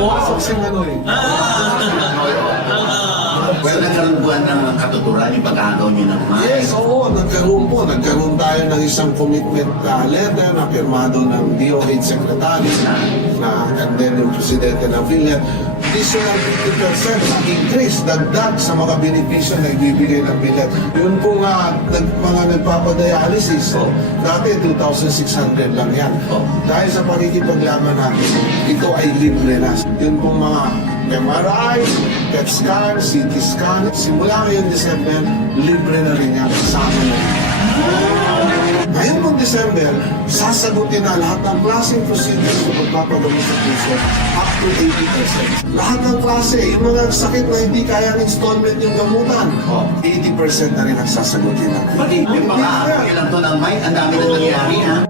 Kasing ano eh. Well, nagkaroon buwan ng katuturan yung pag-agaw niyo ng mga. Yes, oo, nagkaroon po. Nagkaroon tayo ng isang commitment letter na pirmado ng DOH Secretary and then yung Presidente ng PhilHealth. Additional 50% na increase, dagdag sa mga benepisyo na ibibigay ng PhilHealth. Yun po nga, mga nagpapadialysis, dati 2,600 lang yan. Dahil sa pakikipaglaban natin, ito ay libre na. Yun pong mga MRI, PET scan, CT scan. Simula ngayon December, libre na rin yan sa amin. Ngayon pong December, sasagutin na lahat ng klaseng procedures na pagpapagamot sa puso up to 80%. Lahat ng klase, yung mga sakit na hindi kayang installment yung gamutan, 80% na rin ang sasagutin na. Yung pag-aagaw niyo lang to ng mic, ang dami na nangyari ha.